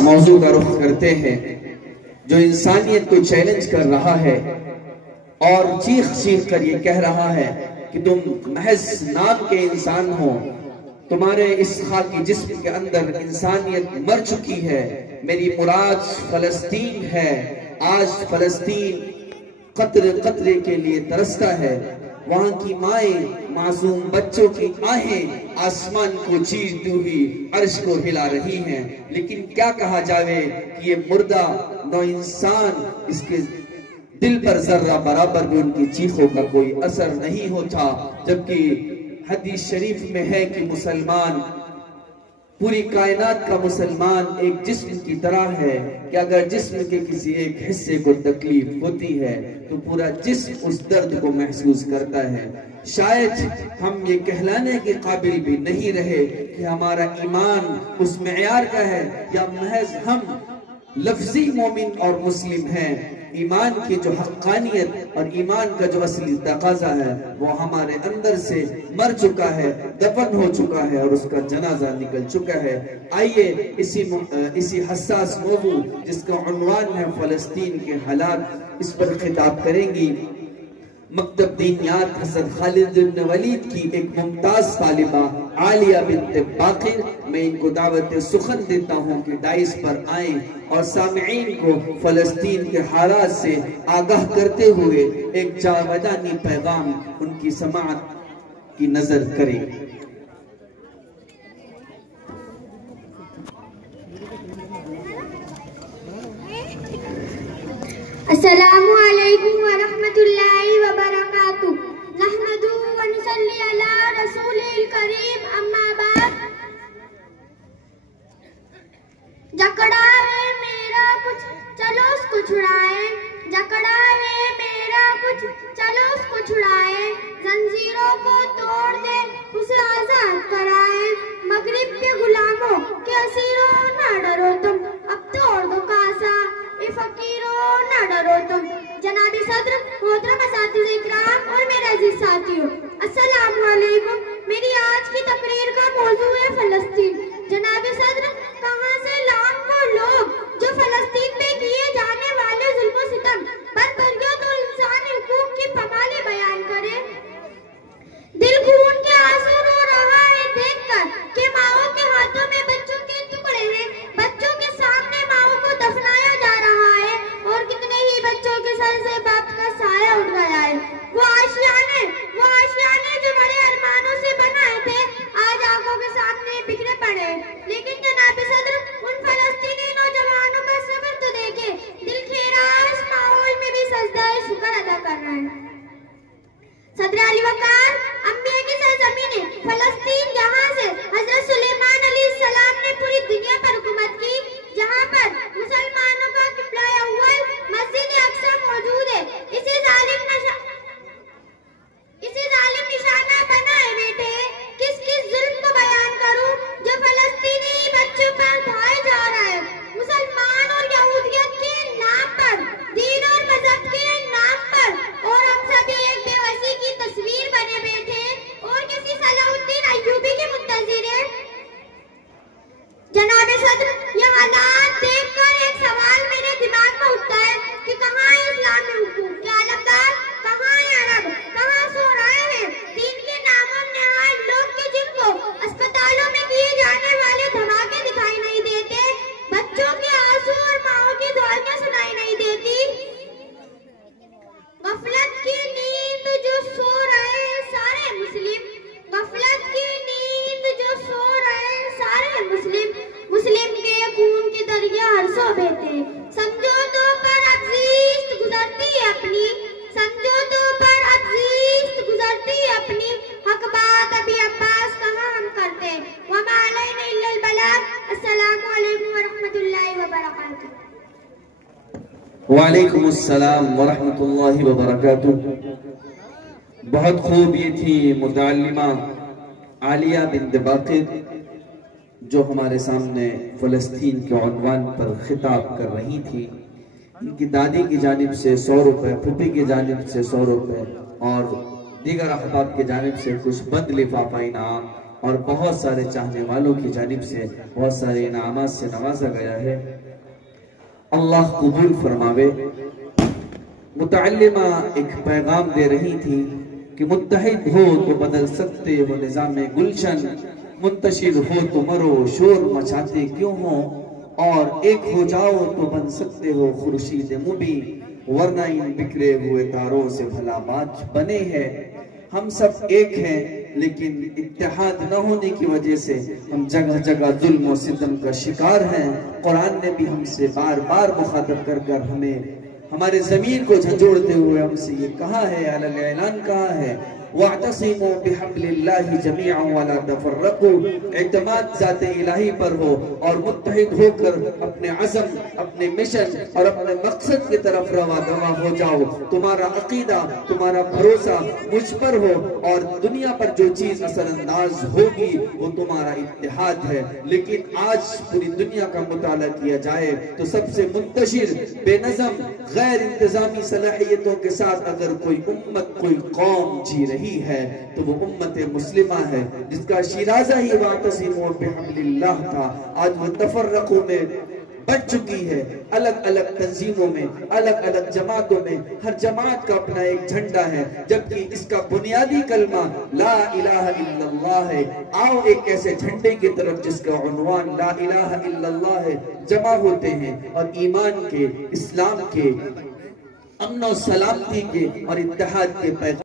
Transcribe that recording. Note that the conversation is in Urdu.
موضوع کا رخ کرتے ہیں جو انسانیت کو چیلنج کر رہا ہے اور چیخ چیخ کر یہ کہہ رہا ہے کہ تم محض نام کے انسان ہو، تمہارے اس خاکی جسم کے اندر انسانیت مر چکی ہے۔ میری مراد فلسطین ہے۔ آج فلسطین قطرے قطرے کے لیے ترستا ہے، وہاں کی مائیں معصوم بچوں کی آہیں آسمان کو چیرتی ہوئی عرش کو ہلا رہی ہیں، لیکن کیا کہا جاوے کہ یہ مردہ نو انسان، اس کے دل پر ذرہ برابر بھی ان کی چیخوں کا کوئی اثر نہیں ہوتا، جبکہ حدیث شریف میں ہے کہ مسلمان، پوری کائنات کا مسلمان ایک جسم کی طرح ہے کہ اگر جسم کے کسی ایک حصے کو تکلیف ہوتی ہے تو پورا جسم اس درد کو محسوس کرتا ہے۔ شاید ہم یہ کہلانے کے قابل بھی نہیں رہے کہ ہمارا ایمان اس معیار کا ہے یا محض ہم لفظی مومن اور مسلم ہیں۔ ایمان کی جو حقانیت اور ایمان کا جو اصلی تقاضا ہے وہ ہمارے اندر سے مر چکا ہے، دفن ہو چکا ہے اور اس کا جنازہ نکل چکا ہے۔ آئیے اسی حساس موضوع جس کا عنوان ہے فلسطین کے حالات، اس پر خطاب کریں گی مکتب دینیات حضرت خالد بن ولید کی ایک ممتاز طالبہ عالیہ بنت باقر۔ میں ان کو دعوت سخن دیتا ہوں کہ ڈائس پر آئیں اور سامعین کو فلسطین کے حالات سے آگاہ کرتے ہوئے ایک جاودانی پیغام ان کی سماعت کی نظر کریں۔ السلام علیکم ورحمۃ اللہ وبرکاتہ۔ نحمدہ ونصلی علی رسول الکریم، اما بعد۔ جکڑا ہے میرا کچھ چلو اس کو چھڑائیں، جکڑا ہے میرا کچھ چلو اس کو چھڑائیں، زنجیروں کو توڑ دے اسے آزاد کرائیں، مغرب کے غلاموں کے اسیروں نہ ڈرو تم، اب توڑ دو کاسا اے فقیروں نہ ڈرو تم۔ جناب صدر، محترم اساتذہ اکرام اور میرے عزیز ساتھیوں، السلام علیکم۔ میری آج کی تقریر کا موضوع ہے فلسطین۔ جناب صدر، کہاں سے لاؤں وہ لوگ جو فلسطین میں کیے جانے والے ظلم و ستم، بربریت اور انسانی حقوق کی پامالیں بیان کرے؟ دل خون کے آنسو رو رہا ہے دیکھ کر کہ ماؤں کے ہاتھوں میں بچوں کے ٹکڑے ہیں، بچوں کے سامنے ماؤں کو دفنایا جا رہا ہے اور کتنے ہی بچوں کے سر سے باپ کا سایہ اٹھ گیا ہے۔ وہ آشیانے جو بڑے ارمانوں سے بنائے تھے آج آنکھوں کے سامنے بکھرے پڑے، لیکن جناب صدر ان فلسطینی نوجوانوں کا صبر تو دیکھے، دل خیراش ماحول میں بھی سجدہ شکر ادا کر رہے ہیں۔ صدر علی وقار، انبیاء کی سرزمین فلسطین، جہاں سے حضرت سلیمان علیہ السلام نے پوری دنیا پر حکومت کی، جہاں پر مسلمانوں کا قبلہ اول مسجد اقصی موجود ہے، اسے ظالم نشانہ بنائے بیٹھے، کس ظلم کو بیان کروں جو فلسطینی بچوں پر ڈھائے جا رہا ہے؟ مسلمان اور یہودیت کے نام پر، دین اور مذہب کے نام پر، اور ہم سبھی ایک بے وسی کی تصویر بنے بیٹھے اور کسی صلاح الدین ایوبی کے منتظر ہیں۔ جناب صدر، یہ حالات دیکھ کر ایک سوال میرے دماغ میں اٹھتا ہے کہ کہاں ہے اسلامی حقوق کے علمدار، کہاں ہے عرب، کہاں سو رہے ہیں دین کے ناموں نہاد لوگ کہ جن کو اسپتالوں میں کیے جانے والے دھماکے دکھائی نہیں دیتے، بچوں کے آنسو اور ماؤں کی دعائیں سنائی نہیں دیتی۔ غفلت کی نیند جو سو رہے ہیں سارے مسلم، غفلت کی نیند جو سو رہے ہیں سارے مسلم، مسلم کے خون کے دریا ہر سو بہتے، سمجھوتوں پر ابزیست گزرتی اپنی، سمجھوتوں پر ابزیست گزرتی اپنی، حق بات ابھی عباس کہاں ہم کرتے، وما علینا الا البلاغ۔ السلام علیکم ورحمۃ اللہ وبرکاتہ۔ وعلیکم السلام ورحمۃ اللہ وبرکاتہ۔ بہت خوب یہ تھی متعلمہ عالیہ بنت باقر جو ہمارے سامنے فلسطین کے عنوان پر خطاب کر رہی تھی۔ ان کی دادی کی جانب سے 100 روپے، پھوپھی کی جانب سے 100 روپے اور دیگر احباب کی جانب سے کچھ بند لفافہ انعام اور بہت سارے چاہنے والوں کی جانب سے بہت سارے انعامات سے نوازا گیا ہے۔ اللہ قبول فرماوے۔ متعلمہ ایک پیغام دے رہی تھی کہ متحد ہو تو بدل سکتے ہو نظام گلشن، منتشر ہو تو مرو شور مچاتے کیوں ہو، اور ایک ہو جاؤ تو بن سکتے ہو خورشید مبین، ورنہ ان بکھرے ہوئے تاروں سے بھلا بات بنے ہے۔ ہم سب ایک ہیں لیکن اتحاد نہ ہونے کی وجہ سے ہم جگہ جگہ ظلم و ستم کا شکار ہیں۔ قرآن نے بھی ہم سے بار بار مخاطب کر کر ہمیں ہمارے ضمیر کو جھنجھوڑتے ہوئے ہم سے یہ کہا ہے، علی الاعلان کہا ہے، وَاعْتَصِمُوا بِحَبْلِ اللَّهِ جَمِيعًا وَلَا تَفَرَّقُوا، اعتماد ذات الہی پر ہو اور متحد ہو کر اپنے عزم، اپنے مشن اور اپنے مقصد کی طرف رواں دواں ہو جاؤ۔ تمہارا عقیدہ، تمہارا بھروسہ مجھ پر ہو، اور دنیا پر جو چیز اثر انداز ہوگی وہ تمہارا اتحاد ہے۔ لیکن آج پوری دنیا کا مطالعہ کیا جائے تو سب سے منتشر، بے نظم، غیر انتظامی صلاحیتوں کے ساتھ اگر کوئی امت، کوئی قوم جی رہی ہے تو وہ امت مسلمہ ہے، جس کا شیرازہ ہی وَاعْتَصِمُوا بِحَبْلِ اللَّهِ تھا۔ آج وہ تفرقوں میں بچ چکی ہے، الگ الگ تنظیموں میں، الگ الگ جماعتوں میں، ہر جماعت کا اپنا ایک جھنڈا ہے، جبکہ اس کا بنیادی کلمہ لا الہ الا اللہ ہے۔ آؤ ایک ایسے جھنڈے کی طرف جس کا عنوان لا الہ الا اللہ ہے جمع ہوتے ہیں، اور ایمان کے، اسلام کے، امن و سلامتی کے اور اتحاد کے پیغام